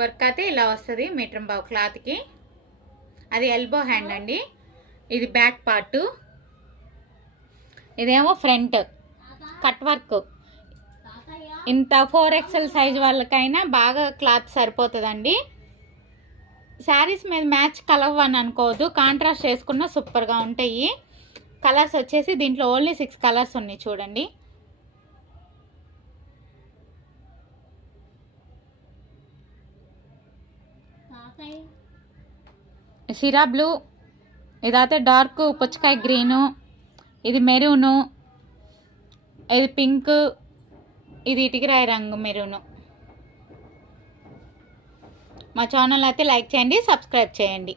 Work అయితే ఇలా వస్తుంది మీటర్ బావు క్లాత్కి. అది ఎల్బో హ్యాండ్ అండి. ఇది బ్యాక్ పార్టు, ఇదేమో ఫ్రంట్ కట్ వర్క్. ఇంత 4XL సైజ్ వాళ్ళకైనా బాగా క్లాత్ సరిపోతుందండి. శారీస్ మీద మ్యాచ్ కలవని అనుకోవద్దు, కాంట్రాస్ట్ వేసుకున్న సూపర్గా ఉంటాయి. కలర్స్ వచ్చేసి దీంట్లో ఓన్లీ 6 కలర్స్ ఉన్నాయి చూడండి. సిరా బ్లూ, ఇదైతే డార్క్ పుచ్చకాయ గ్రీను, ఇది మెరూను, ఇది పింక్, ఇది ఇటుకరాయి రంగు మెరూను. మా ఛానల్ అయితే లైక్ చేయండి, సబ్స్క్రైబ్ చేయండి.